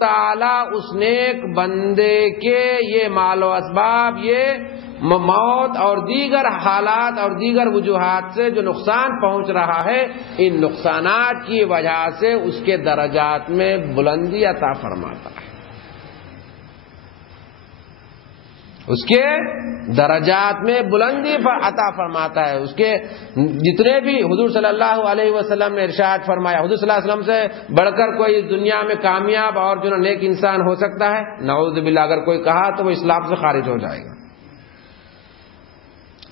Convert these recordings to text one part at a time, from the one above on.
تعالیٰ اس نیک بندے کے یہ مال و اسباب، یہ موت اور دیگر حالات اور دیگر وجوہات سے جو نقصان پہنچ رہا ہے، ان نقصانات کی وجہ سے اس کے درجات میں بلندی عطا فرماتا ہے، اس کے درجات میں بلندی عطا فرماتا ہے. اس کے جتنے بھی حضور صلی اللہ علیہ وسلم نے ارشاد فرمایا، حضور صلی اللہ علیہ وسلم سے بڑھ کر کوئی دنیا میں کامیاب اور جو نیک انسان ہو سکتا ہے؟ نعوذ باللہ، اگر کوئی کہا تو وہ اسلام سے خارج ہو جائے گا.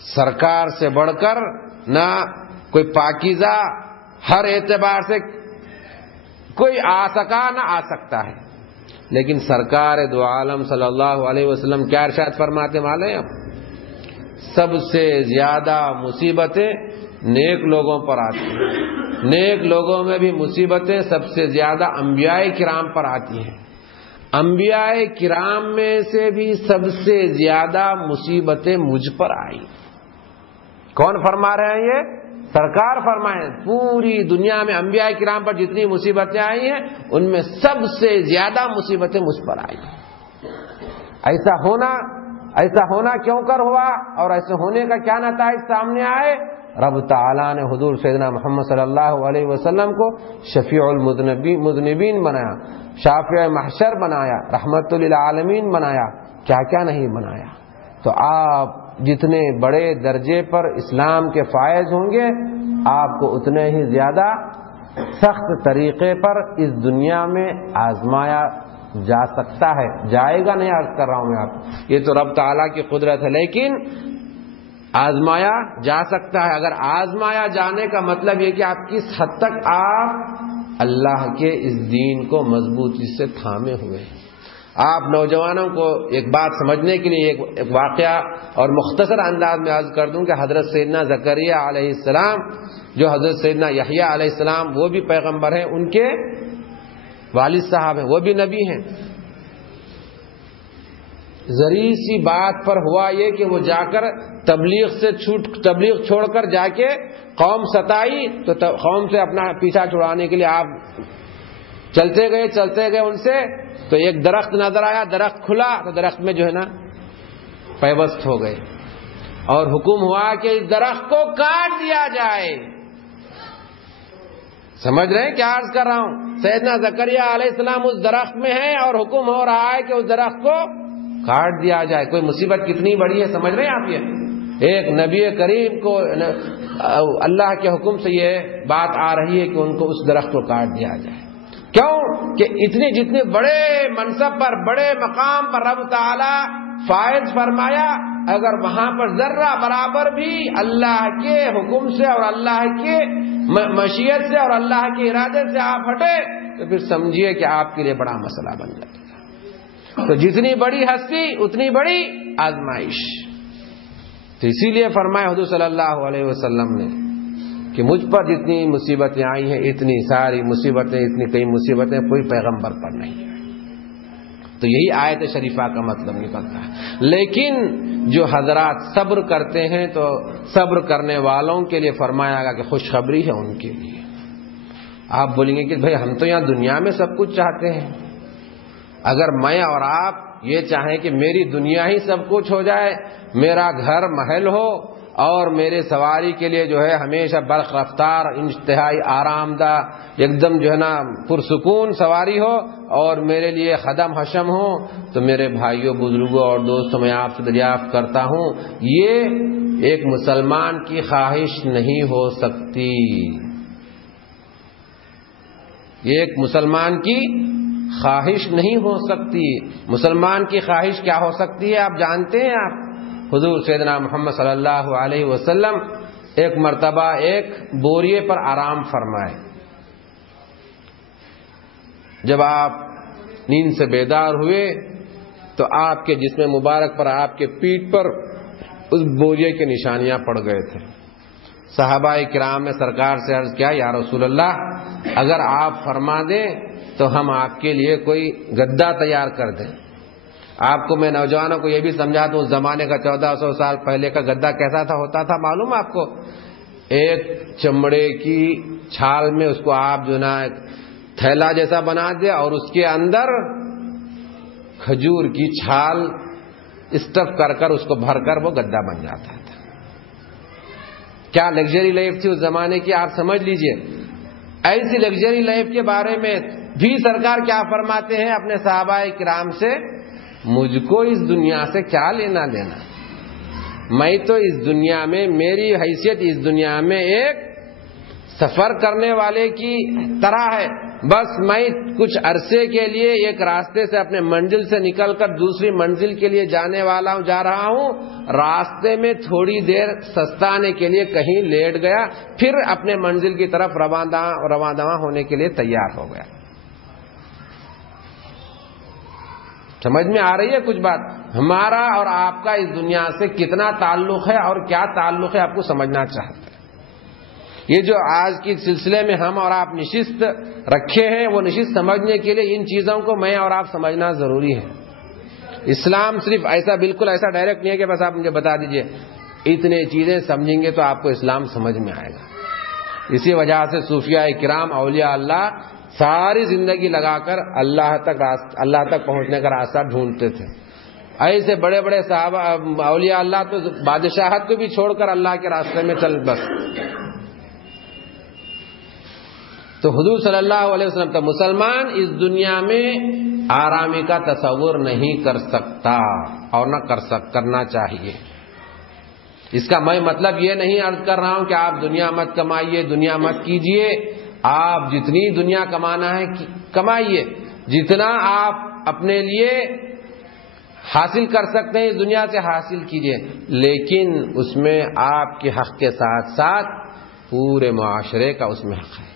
سرکار سے بڑھ کر نہ کوئی پاکیزہ ہر اعتبار سے کوئی آ سکا نہ آ سکتا ہے. لیکن سرکار دو عالم صلی اللہ علیہ وسلم کیا ارشاد فرماتے والے ہیں؟ سب سے زیادہ مصیبتیں نیک لوگوں پر آتی ہیں. نیک لوگوں میں بھی مصیبتیں سب سے زیادہ انبیاء کرام پر آتی ہیں. انبیاء کرام میں سے بھی سب سے زیادہ مصیبتیں مجھ پر آئی. کون فرما رہے ہیں؟ یہ سرکار فرمائیں. پوری دنیا میں انبیاء کرام پر جتنی مصیبتیں آئی ہیں ان میں سب سے زیادہ مصیبتیں مجھ پر آئی. ایسا ہونا کیوں کر ہوا اور ایسے ہونے کا کیا نتائج سامنے آئے؟ رب تعالیٰ نے حضور سیدنا محمد صلی اللہ علیہ وسلم کو شفیع المذنبین بنایا، شافع محشر بنایا، رحمت للعالمین بنایا، کیا کیا نہیں بنایا. تو آپ جتنے بڑے درجے پر اسلام کے فائز ہوں گے، آپ کو اتنے ہی زیادہ سخت طریقے پر اس دنیا میں آزمایا جا سکتا ہے. جائے گا نہیں، عرض کر رہا ہوں میں آپ، یہ تو رب تعالیٰ کی قدرت ہے، لیکن آزمایا جا سکتا ہے. اگر آزمایا جانے کا مطلب یہ کہ آپ کس حد تک آپ اللہ کے اس دین کو مضبوطی سے تھامے ہوئے ہیں. آپ نوجوانوں کو ایک بات سمجھنے کے لیے ایک واقعہ اور مختصر انداز میں عرض کر دوں کہ حضرت سیدنا زکریا علیہ السلام، جو حضرت سیدنا یحییٰ علیہ السلام وہ بھی پیغمبر ہیں، ان کے والد صاحب ہیں، وہ بھی نبی ہیں. ذریع سی بات پر ہوا یہ کہ وہ جا کر تبلیغ چھوڑ کر جا کے قوم ستائی، تو قوم سے اپنا پیچھا چھڑانے کے لیے آپ چلتے گئے ان سے. تو ایک درخت نظر آیا، درخت کھلا تو درخت میں جو ہے نا پیوست ہو گئے اور حکم ہوا کہ اس درخت کو کاٹ دیا جائے. سمجھ رہے ہیں کیا عرض کر رہا ہوں؟ سیدنا زکریا علیہ السلام اس درخت میں ہیں اور حکم ہو رہا ہے کہ اس درخت کو کاٹ دیا جائے. کوئی مصیبت کتنی بڑی ہے، سمجھ رہے ہیں آپ؟ یہ ایک نبی کریم کو اللہ کے حکم سے یہ بات آ رہی ہے کہ ان کو اس درخت کو کاٹ دیا جائے. کیوں کہ جتنے بڑے منصب پر، بڑے مقام پر رب تعالیٰ فائز فرمایا، اگر وہاں پر ذرہ برابر بھی اللہ کے حکم سے اور اللہ کے مشیت سے اور اللہ کے ارادے سے آپ ہٹے تو پھر سمجھیے کہ آپ کے لیے بڑا مسئلہ بن جائے گا. تو جتنی بڑی ہستی اتنی بڑی آزمائش. تو اسی لیے فرمایا حضور صلی اللہ علیہ وسلم نے کہ مجھ پر جتنی مصیبتیں آئی ہیں، اتنی ساری مصیبتیں، اتنی کئی مصیبتیں کوئی پیغمبر پر نہیں ہیں. تو یہی آیت شریفہ کا مطلب نکلتا ہے. لیکن جو حضرات صبر کرتے ہیں تو صبر کرنے والوں کے لیے فرمایا گا کہ خوشخبری ہے ان کے لیے. آپ بولیں گے کہ بھئی ہم تو یہاں دنیا میں سب کچھ چاہتے ہیں. اگر میں اور آپ یہ چاہیں کہ میری دنیا ہی سب کچھ ہو جائے، میرا گھر محل ہو اور میرے سواری کے لیے جو ہے ہمیشہ برق رفتار، انتہائی آرام دہ، ایک دم جو ہے نا پرسکون سواری ہو اور میرے لیے خدم حشم ہو، تو میرے بھائیوں، بزرگوں اور دوستوں میں آپ سے دریافت کرتا ہوں، یہ ایک مسلمان کی خواہش نہیں ہو سکتی. یہ ایک مسلمان کی خواہش نہیں ہو سکتی. مسلمان کی خواہش کیا ہو سکتی ہے آپ جانتے ہیں؟ آپ حضور سیدنا محمد صلی اللہ علیہ وسلم ایک مرتبہ ایک بوریے پر آرام فرمائے. جب آپ نیند سے بیدار ہوئے تو آپ کے جسم مبارک پر، آپ کے پیٹھ پر اس بوریے کے نشانیاں پڑ گئے تھے. صحابہ کرام نے سرکار سے عرض کیا، یا رسول اللہ اگر آپ فرما دیں تو ہم آپ کے لیے کوئی گدا تیار کر دیں. آپ کو میں نوجوانوں کو یہ بھی سمجھاتا ہوں، اس زمانے کا 1400 سال پہلے کا گدا کیسا ہوتا تھا معلوم آپ کو؟ ایک چمڑے کی چھال میں اس کو آپ جو نا تھیلا جیسا بنا دیا اور اس کے اندر کھجور کی چھال اسٹف کر کر اس کو بھر کر وہ گدا بن جاتا تھا. کیا لگژری لائف تھی اس زمانے کی, آپ سمجھ لیجئے. ایسی لگژری لائف کے بارے میں بھی سرکار کیا فرماتے ہیں اپنے صحابہ کرام سے, مجھ کو اس دنیا سے کیا لینا دینا, میں تو اس دنیا میں, میری حیثیت اس دنیا میں ایک سفر کرنے والے کی طرح ہے. بس میں کچھ عرصے کے لیے ایک راستے سے اپنے منزل سے نکل کر دوسری منزل کے لیے جانے والا ہوں, جا رہا ہوں. راستے میں تھوڑی دیر سستانے کے لیے کہیں لیٹ گیا, پھر اپنے منزل کی طرف رواں ہونے کے لیے تیار ہو گیا. سمجھ میں آ رہی ہے کچھ بات؟ ہمارا اور آپ کا اس دنیا سے کتنا تعلق ہے اور کیا تعلق ہے آپ کو سمجھنا چاہتے ہیں. یہ جو آج کی سلسلے میں ہم اور آپ نشست رکھے ہیں, وہ نشست سمجھنے کے لیے ان چیزوں کو میں اور آپ سمجھنا ضروری ہے. اسلام صرف ایسا بالکل ایسا ڈائریکٹ نہیں ہے کہ بس آپ مجھے بتا دیجئے. اتنے چیزیں سمجھیں گے تو آپ کو اسلام سمجھ میں آئے گا. اسی وجہ سے صوفیاء کرام, اولیاء اللہ ساری زندگی لگا کر اللہ تک پہنچنے کا راستہ ڈھونڈتے تھے. ایسے بڑے بڑے صحابہ اولیاء اللہ تو بادشاہت کو بھی چھوڑ کر اللہ کے راستے میں چل بس. تو حضور صلی اللہ علیہ وسلم کا مسلمان اس دنیا میں آرامی کا تصور نہیں کر سکتا اور نہ کرنا چاہیے. اس کا میں مطلب یہ نہیں عرض کر رہا ہوں کہ آپ دنیا مت کمائیے, دنیا مت کیجئے. آپ جتنی دنیا کمانا ہے کمائیے, جتنا آپ اپنے لیے حاصل کر سکتے ہیں اس دنیا سے حاصل کیجئے, لیکن اس میں آپ کے حق کے ساتھ ساتھ پورے معاشرے کا اس میں حق ہے.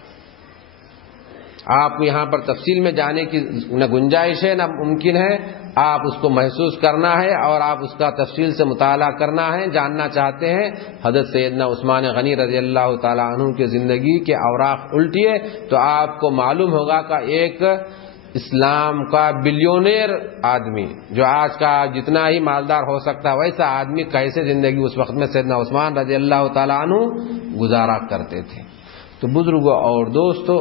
آپ یہاں پر تفصیل میں جانے کی نہ گنجائش ہے نہ ممکن ہے. آپ اس کو محسوس کرنا ہے اور آپ اس کا تفصیل سے مطالعہ کرنا ہے, جاننا چاہتے ہیں. حضرت سیدنا عثمان غنی رضی اللہ تعالیٰ عنہ کی زندگی کے اوراق الٹیے تو آپ کو معلوم ہوگا کہ ایک اسلام کا بلیونیر آدمی, جو آج کا جتنا ہی مالدار ہو سکتا ہے ویسا آدمی, کیسے زندگی اس وقت میں سیدنا عثمان رضی اللہ تعالیٰ عنہ گزارا کرتے تھے. تو بزرگوں اور دوستو,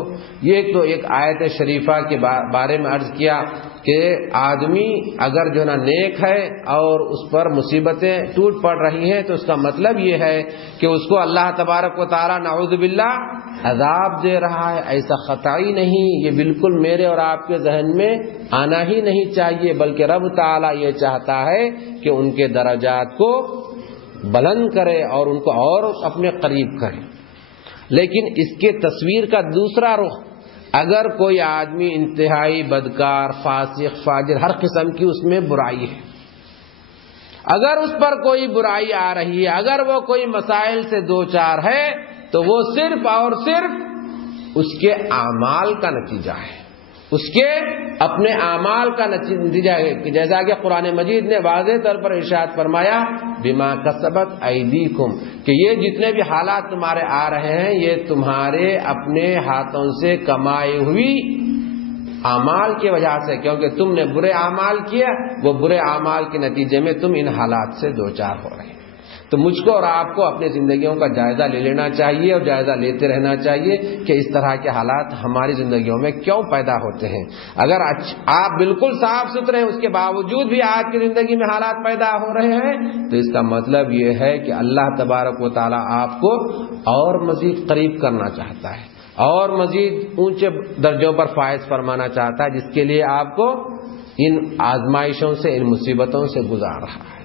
یہ تو ایک آیت شریفہ کے بارے میں عرض کیا کہ آدمی اگر جو نا نیک ہے اور اس پر مصیبتیں ٹوٹ پڑ رہی ہیں تو اس کا مطلب یہ ہے کہ اس کو اللہ تبارک و تعالی نعوذ باللہ عذاب دے رہا ہے. ایسا قطعی نہیں, یہ بالکل میرے اور آپ کے ذہن میں آنا ہی نہیں چاہیے, بلکہ رب تعالی یہ چاہتا ہے کہ ان کے درجات کو بلند کرے اور ان کو اور اپنے قریب کرے. لیکن اس کے تصویر کا دوسرا رخ, اگر کوئی آدمی انتہائی بدکار, فاسق, فاجر, ہر قسم کی اس میں برائی ہے, اگر اس پر کوئی برائی آ رہی ہے, اگر وہ کوئی مسائل سے دوچار ہے, تو وہ صرف اور صرف اس کے اعمال کا نتیجہ ہے, اس کے اپنے اعمال کا نتیجہ ہے. جیسا کہ قرآن مجید نے واضح طور پر ارشاد فرمایا بما کسبت ایدیکم, کہ یہ جتنے بھی حالات تمہارے آ رہے ہیں یہ تمہارے اپنے ہاتھوں سے کمائی ہوئی اعمال کی وجہ سے, کیونکہ تم نے برے اعمال کیے, وہ برے اعمال کے نتیجے میں تم ان حالات سے دوچار ہو رہے ہیں. تو مجھ کو اور آپ کو اپنی زندگیوں کا جائزہ لے لینا چاہیے اور جائزہ لیتے رہنا چاہیے کہ اس طرح کے حالات ہماری زندگیوں میں کیوں پیدا ہوتے ہیں. اگر آپ بالکل صاف ستھرے ہیں, اس کے باوجود بھی آپ کی زندگی میں حالات پیدا ہو رہے ہیں, تو اس کا مطلب یہ ہے کہ اللہ تبارک و تعالی آپ کو اور مزید قریب کرنا چاہتا ہے اور مزید اونچے درجوں پر فائز فرمانا چاہتا ہے, جس کے لیے آپ کو ان آزمائشوں سے, ان مصیبتوں سے گزار رہا ہے.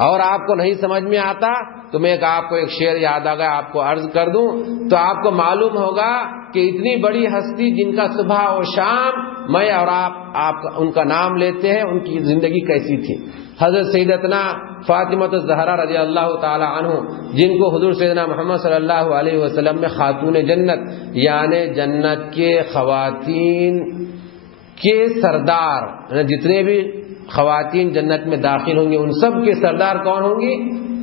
اور آپ کو نہیں سمجھ میں آتا تو میں آپ کو ایک شعر یاد آ گیا, آپ کو عرض کر دوں تو آپ کو معلوم ہوگا کہ اتنی بڑی ہستی جن کا صبح و شام میں اور آپ ان کا نام لیتے ہیں, ان کی زندگی کیسی تھی. حضرت سیدتنا فاطمہ الزہرا رضی اللہ تعالی عنہ, جن کو حضور سیدنا محمد صلی اللہ علیہ وسلم میں خاتون جنت, یعنی جنت کے خواتین کے سردار, جتنے بھی خواتین جنت میں داخل ہوں گی ان سب کے سردار کون ہوں گی؟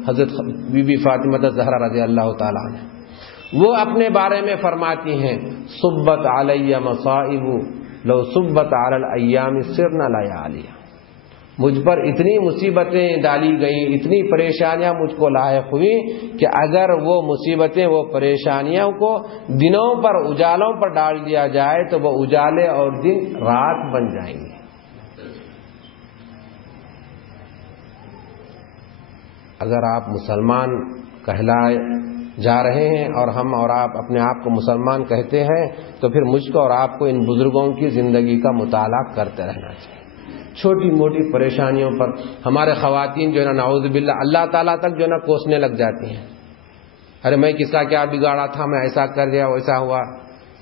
حضرت بی بی فاطمہ الزہرا رضی اللہ تعالی عنہ. وہ اپنے بارے میں فرماتی ہیں صبت علی مصائب لو صبت علی الایام سرنا لیالیا, مجھ پر اتنی مصیبتیں ڈالی گئیں، اتنی پریشانیاں مجھ کو لاحق ہوئی کہ اگر وہ مصیبتیں، وہ پریشانیوں کو دنوں پر، اجالوں پر ڈال دیا جائے تو وہ اجالے اور دن رات بن جائیں گے۔ اگر آپ مسلمان کہلائے جا رہے ہیں اور ہم اور آپ اپنے آپ کو مسلمان کہتے ہیں تو پھر مجھ کو اور آپ کو ان بزرگوں کی زندگی کا مطالعہ کرتے رہنا چاہیے۔ چھوٹی موٹی پریشانیوں پر ہمارے خواتین جو ہے نا، نعوذ باللہ، اللہ تعالیٰ تک جو ہے نا کوسنے لگ جاتی ہیں، ارے میں کس کا کیا بگاڑا تھا، میں ایسا کر دیا، ویسا ہوا۔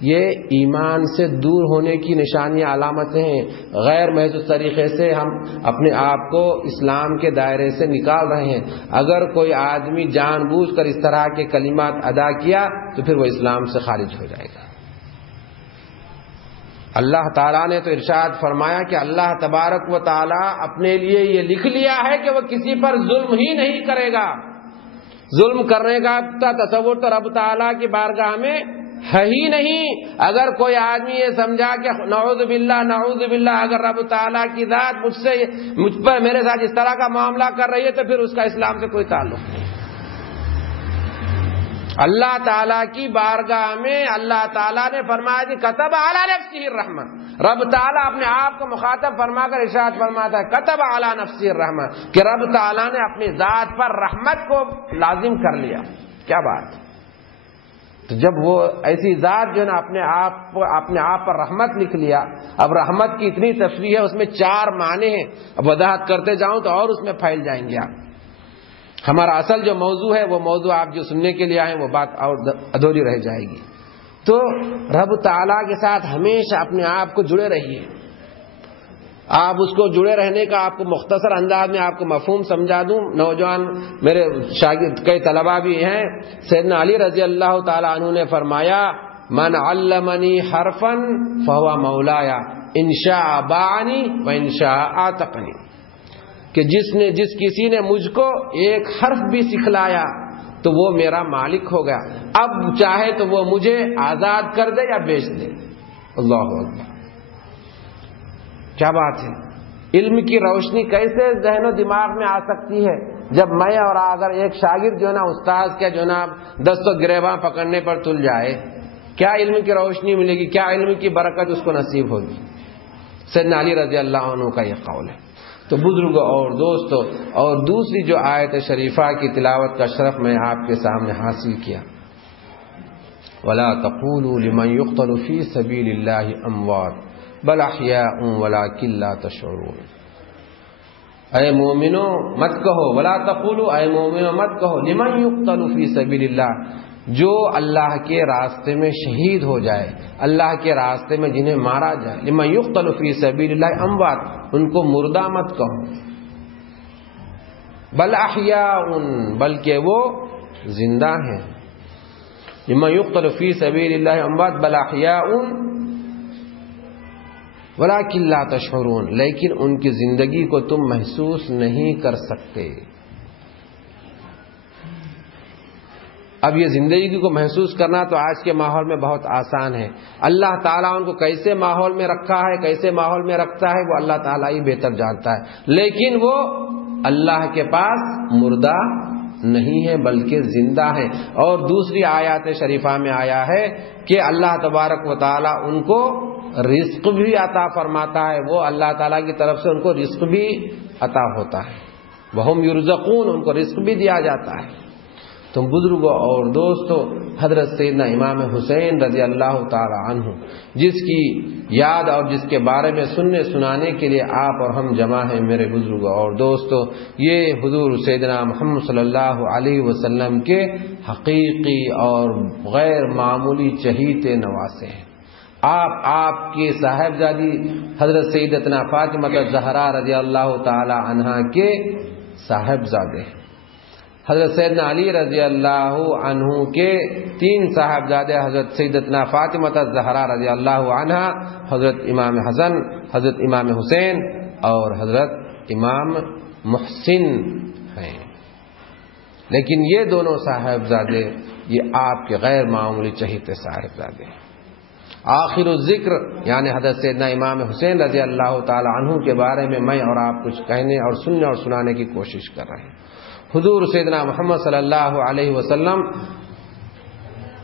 یہ ایمان سے دور ہونے کی نشانیاں، علامتیں ہیں۔ غیر محسوس طریقے سے ہم اپنے آپ کو اسلام کے دائرے سے نکال رہے ہیں۔ اگر کوئی آدمی جان بوجھ کر اس طرح کے کلمات ادا کیا تو پھر وہ اسلام سے خارج ہو جائے گا۔ اللہ تعالیٰ نے تو ارشاد فرمایا کہ اللہ تبارک و تعالیٰ اپنے لیے یہ لکھ لیا ہے کہ وہ کسی پر ظلم ہی نہیں کرے گا۔ ظلم کرنے کا تصور تو رب تعالیٰ کی بارگاہ میں ہے ہی نہیں۔ اگر کوئی آدمی یہ سمجھا کہ نعوذ باللہ اگر رب تعالیٰ کی ذات مجھ پر میرے ساتھ اس طرح کا معاملہ کر رہی ہے تو پھر اس کا اسلام سے کوئی تعلق نہیں۔ اللہ تعالیٰ کی بارگاہ میں اللہ تعالیٰ نے فرمایا کہ کتب علی نفسہ الرحمہ، رب تعالیٰ اپنے آپ کو مخاطب فرما کر ارشاد فرماتا ہے کتب علی نفسہ الرحمہ، کہ رب تعالیٰ نے اپنی ذات پر رحمت کو لازم کر لیا۔ کیا بات! تو جب وہ ایسی ذات جو ہے نا اپنے آپ پر رحمت لکھ لیا، اب رحمت کی اتنی تشریح ہے، اس میں 4 معنی ہیں، اب وضاحت کرتے جاؤں تو اور اس میں پھیل جائیں گے آپ۔ ہمارا اصل جو موضوع ہے، وہ موضوع آپ جو سننے کے لیے آئے وہ بات اور ادھوری رہ جائے گی۔ تو رب تعالیٰ کے ساتھ ہمیشہ اپنے آپ کو جڑے رہیے۔ آپ اس کو جڑے رہنے کا آپ کو مختصر انداز میں آپ کو مفہوم سمجھا دوں۔ نوجوان میرے شاگرد کئی طلباء بھی ہیں، سیدنا علی رضی اللہ تعالی عنہ نے فرمایا من علمنی حرفا فہو مولایا ان شاء باعنی و ان شاء اعتقنی، کہ جس کسی نے مجھ کو ایک حرف بھی سکھلایا تو وہ میرا مالک ہو گیا، اب چاہے تو وہ مجھے آزاد کر دے یا بیچ دے۔ اللہ اکبر! کیا بات ہے! علم کی روشنی کیسے ذہن و دماغ میں آ سکتی ہے جب میں اور اگر ایک شاگرد جو ہے نا استاد کے جو نا دست و گریباں پکڑنے پر تل جائے، کیا علم کی روشنی ملے گی، کیا علم کی برکت اس کو نصیب ہوگی۔ سیدنا علی رضی اللہ عنہ کا یہ قول ہے۔ تو بزرگوں اور دوستوں، اور دوسری جو آیت شریفہ کی تلاوت کا شرف میں آپ کے سامنے حاصل کیا، وَلَا تَقُولُوا لِمَنْ يُقْتَلُ فِي سَبِيلِ اللَّهِ أَمْوَاتٌ بَلْ أَحْيَاءٌ وَلَٰكِن لَّا تَشْعُرُونَ۔ اے مومنو مت کہو، وَلَا تَقُولُوا، اے مومنو مت کہو، لِمَنْ يُقْتَلُ فِي سَبِيلِ اللَّهِ، جو اللہ کے راستے میں شہید ہو جائے، اللہ کے راستے میں جنہیں مارا جائے، لِمَنْ يُقْتَلُ فِي سَبِيلِ اللَّهِ أَمْوَاتٌ، ان کو مردہ مت کہو، بل احیاء، بلکہ وہ زندہ ہیں، لِمَنْ يُقْتَلُ فِي سَبِيلِ اللَّهِ أَمْوَاتٌ بل احیاء وَلَٰكِن لَّا تَشْعُرُونَ، لیکن ان کی زندگی کو تم محسوس نہیں کر سکتے۔ اب یہ زندگی کو محسوس کرنا تو آج کے ماحول میں بہت آسان ہے۔ اللہ تعالیٰ ان کو کیسے ماحول میں رکھا ہے، کیسے ماحول میں رکھتا ہے، وہ اللہ تعالیٰ ہی بہتر جانتا ہے، لیکن وہ اللہ کے پاس مردہ نہیں ہے بلکہ زندہ ہے۔ اور دوسری آیات شریفہ میں آیا ہے کہ اللہ تبارک و تعالیٰ ان کو رزق بھی عطا فرماتا ہے، وہ اللہ تعالیٰ کی طرف سے ان کو رزق بھی عطا ہوتا ہے، وَهُمْ يُرْزَقُونَ، ان کو رزق بھی دیا جاتا ہے۔ تم بزرگوں اور دوستوں، حضرت سیدنا امام حسین رضی اللہ تعالی عنہ، جس کی یاد اور جس کے بارے میں سننے سنانے کے لیے آپ اور ہم جمع ہیں، میرے بزرگوں اور دوستوں، یہ حضور سیدنا محمد صلی اللہ علیہ وسلم کے حقیقی اور غیر معمولی چہیتے نواسے ہیں۔ آپ کی صاحبزادی حضرت سیدتنا فاطمہ الزہرا رضی اللہ تعالی عنہا کے صاحبزادے ہیں۔ حضرت سیدنا علی رضی اللہ عنہ کے 3 صاحبزادے، حضرت سیدتنا فاطمہ الزہرا رضی اللہ عنہا، حضرت امام حسن، حضرت امام حسین اور حضرت امام محسن ہیں۔ لیکن یہ دونوں صاحبزادے یہ آپ کے غیر معمولی چہیتے صاحبزادے ہیں۔ آخر الذکر یعنی حضرت سیدنا امام حسین رضی اللہ تعالی عنہ کے بارے میں میں اور آپ کچھ کہنے اور سننے اور سنانے کی کوشش کر رہے ہیں۔ حضور سیدنا محمد صلی اللہ علیہ وسلم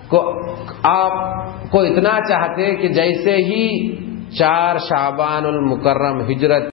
کو آپ کو اتنا چاہتے کہ جیسے ہی 4 شعبان المکرم ہجرت